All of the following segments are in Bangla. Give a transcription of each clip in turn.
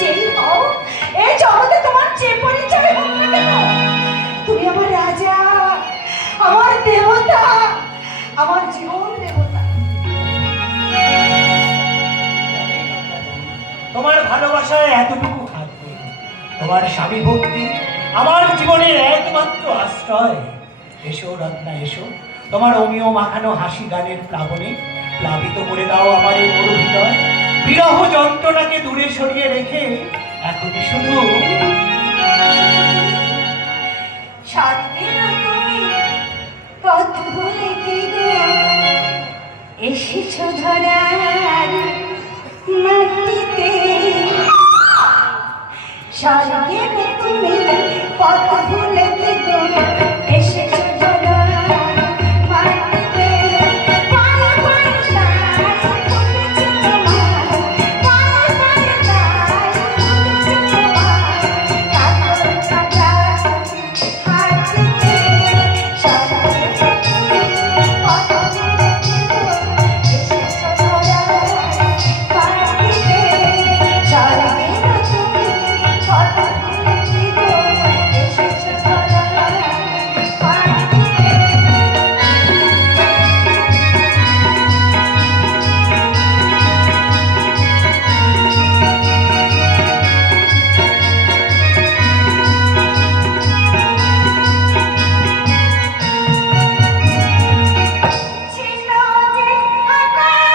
যেই হও, এই জগতে তোমার যে পরিচয় হোক না কেন, তুমি আমার রাজা, আমার দেবতা, আমার জীবন দেবতা। তোমার ভালোবাসায় এতটুকু থাকবে, তোমার স্বামী ভক্তি আমার জীবনের একমাত্র আশ্রয়। এসো রত্না এসো, তোমার অমিয় মাখানো হাসি গানের প্লাবনে প্লাবিত করে দাও আমার এই মরু হৃদয়। বিরহ যন্ত্রণাকে দূরে সরিয়ে রেখে এখন শুধু স্বর্গের তুমি পথ ভুলে কি গো এসেছো ধরার মাটিতে। স্বর্গের তুমি পথ ভুলে কি গো এসেছো ধরার মাটিতে। পায়ে পায়ে তাই ফুটেছে তোমার, পায়ে পায়ে তাই ফুটেছে তোমার কাতর কাটা হাতিতে। স্বর্গের তুমি পথ ভুলে কি গো এসেছো ধরার মাটিতে। স্বর্গের তুমি পথ ভুলে কি গো এসেছো ধরার মাটিতে। ছিল যে আকাশে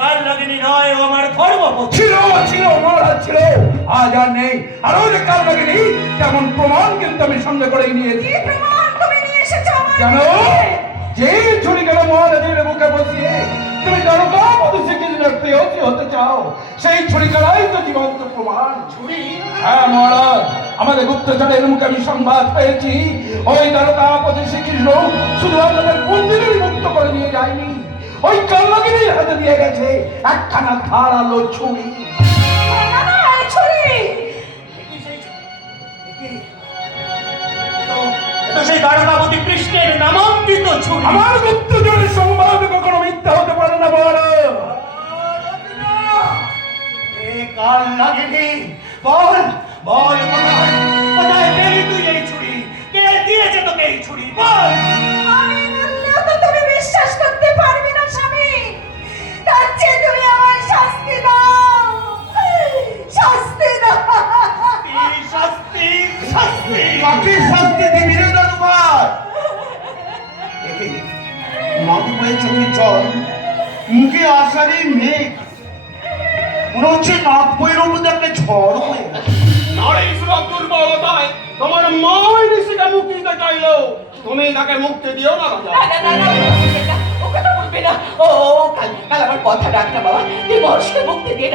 কাল লাগেনি নয়, ও আমার ধর্মপত্নী। ছিল ছিল মহারাজ ছিল, আজ আর নেই। আর ওই যে কাল লাগেনি তেমন প্রমাণ কিন্তু আমি সঙ্গে করে নিয়েছি। কি প্রমাণ তুমি নিয়ে এসেছো আমার কেন যে ছুরি গেল মহারাজের মুখে বসিয়ে তুমি জনতা প্রেয়সী হতে চাও, সেই ছুরি গেলাই তো জীবন্ত প্রমাণ। ছুরি? হ্যাঁ মহারাজ, আমাদের গুপ্তচরের মুখে আমি সংবাদ পেয়েছি ওই দ্বারকাপতি শ্রীকৃষ্ণ শুধু আপনাদের মন্দিরের মুক্ত করে নিয়ে যায়নি, ওই কাল্লাগিরির হাতে দিয়ে গেছে একখানা ধারালো ছুরি। না না এই ছুরি তো সেই দ্বারকাপতি কৃষ্ণের নামাঙ্কিত ছুরি। আমার গুপ্তচরের সংবাদ কখনো মিথ্যা হতে পারে না মহারাজ। এ কাল লাগেনি, বল বল কোথায় কোথায় পেলি তুই এই ছুরি? কে দিয়েছে তোকে এই ছুরি? বল। আমি বললেও তো তুমি বিশ্বাস করতে পারবে না স্বামী, তার চেয়ে তুমি আমার শাস্তি দাও, শাস্তি দাও। কি শাস্তি? শাস্তি কাকে শাস্তি দিবি রে দাদুভাই? দেখি মাধুবাই চোখে জল, মুখে আষাঢ়ি মেঘ, মনে হচ্ছে নাক বইয়ের উপর একটা ঝড় হয়ে গেছে। নারীর দুর্বলতায় তোমার মাই ঋষিকে মুক্তি দিতে চাইলো, তুমি তাকে মুক্তি দিও না রাজা। না না না না, বলবে না, ও কথা বলবে না। ও কাল কাল আমার কথা রাখ না বাবা, তুই মহর্ষিকে মুক্তি দে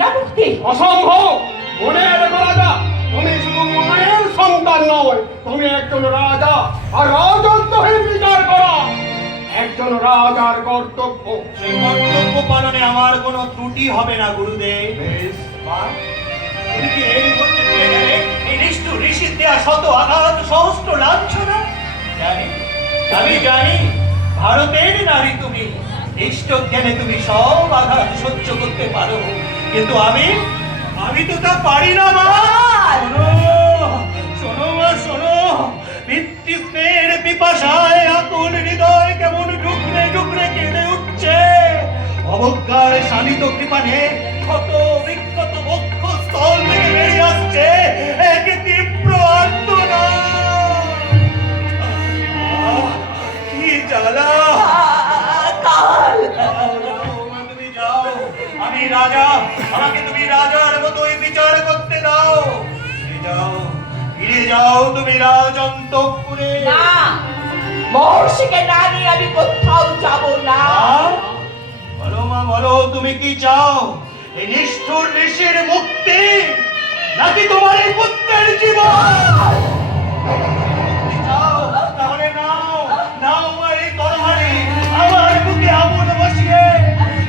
না মুক্তি। অসম্ভব। মনে রেখো রাজা, তুমি শুধু মায়ের সন্তান নয়, তুমি একজন রাজা, আর রাজত্বহীন বিচার করা একজন রাজার কর্তব্য। সেই কর্তব্য পালনে আমার কোনো ত্রুটি হবে না গুরুদেব। মা, তুমি কি এই বলতে পেরে এই নিষ্ঠুর ঋষির দেয়া শত আঘাত সহস্র লাঞ্ছনা? জানি, আমি জানি ভারতের নারী তুমি, নিষ্ঠ জ্ঞানে তুমি সব আঘাত সহ্য করতে পারো, কিন্তু আমি তো তা পারি না মা। শোনো শোনো মা শোনো, পিতৃ স্নেহের পিপাসায় আকুল হৃদয় কেমন ডুকরে ডুকরে কেঁদে উঠছে। অবজ্ঞার শানিত কৃপানে ক্ষত বিক্ষত বক্ষ স্থল থেকে বেরিয়ে আসছে এক তীব্র আর্তনাদ। কি জ্বালা! কাল তুমি যাও, আমি রাজা, আমাকে তুমি রাজার মতোই বিচার করতে দাও। ফিরে যাও তুমি রাজন্তপুরে। না, মহর্ষিকে না নিয়ে আমি কোথাও যাব না। বলো মা বলো, তুমি কি চাও? এই নিষ্ঠুর ঋষির মুক্তি, নাকি তোমার এই পুত্রের জীবন? চাও তাহলে নাও, নাও আমার এই তরবারি, আমার বুকে আগুন বসিয়ে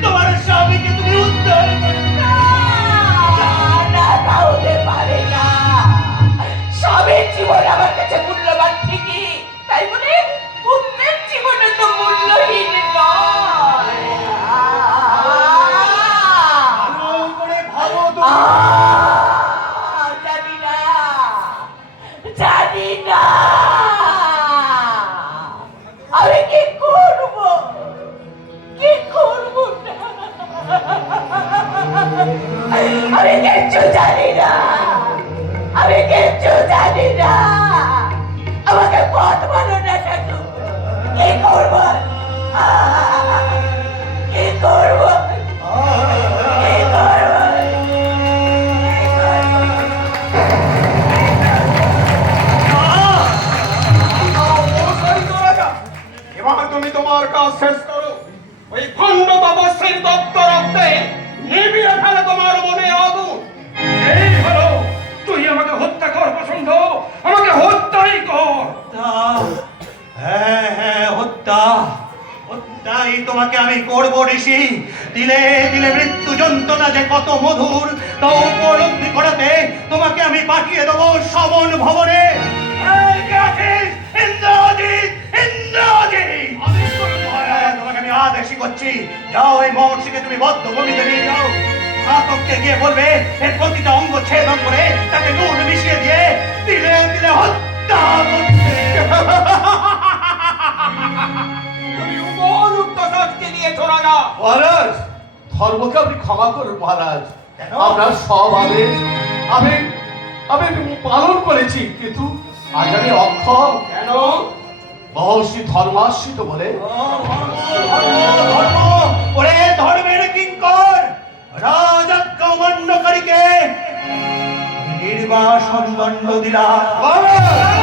তোমার স্বামীকে তুমি উদ্ধার করে দাও। না, তা হতে পারে না। স্বামীর জীবন আমার কাছে মূল্যবান ঠিকই, তাই বলে পুত্রের জীবনে তো মূল্যহীন নয়। ভালো করে ভাবো তুমি। জানি না, জানি না আমি কি করব, কি করব না। আমি কিচ্ছু জানি না, আমি কিচ্ছু জানি না। আমাকে পথ বলো না কেন, কি করব, কি করব, কি করব। এবার তুমি তোমার কাজ শেষ করো। ওই খণ্ড তপস্বীর দত্ত রক্তে নিভিয়ে ফেলে তোমার মনে আগুন। এই হলো, তুই আমাকে হত্যা কর পছন্দ, আমাকে হত্যাই কর। হ্যাঁ হ্যাঁ, হত্যাই তোমাকে আমি করব ঋষি। দিলে দিলে মৃত্যু যন্ত্রণা যে কত মধুর তা উপলব্ধি করাতে তোমাকে আমি পাঠিয়ে দেবো শবন ভবনে। এই কে আছিস? ইন্দ্রজিৎ, ইন্দ্রজিৎ! তোমাকে আমি আদেশই করছি, যাও এই মহর্ষিকে তুমি বদ্ধ ভূমিতে নিয়ে যাও। ঘাতককে গিয়ে বলবে এর প্রতিটা অঙ্গ ছেদন করে তাকে নুন মিশিয়ে দিয়ে দিলে দিলে হত্যা করতে। তুমি উপযুক্ত শাস্তি দিয়েছো রাজা। মহারাজ, ধর্মকে আপনি ক্ষমা করুন মহারাজ। কেন? আমরা সব আদেশ আমি আমি পালন করেছি, কিন্তু আজ আমি অক্ষম। কেন? মহর্ষি ধর্মাশ্রিত বলে ধর্ম, ওরে ধর্মের কিঙ্কর, রাজাজ্ঞা অমান্যকারীকে নির্বাসন দণ্ড দিলাম।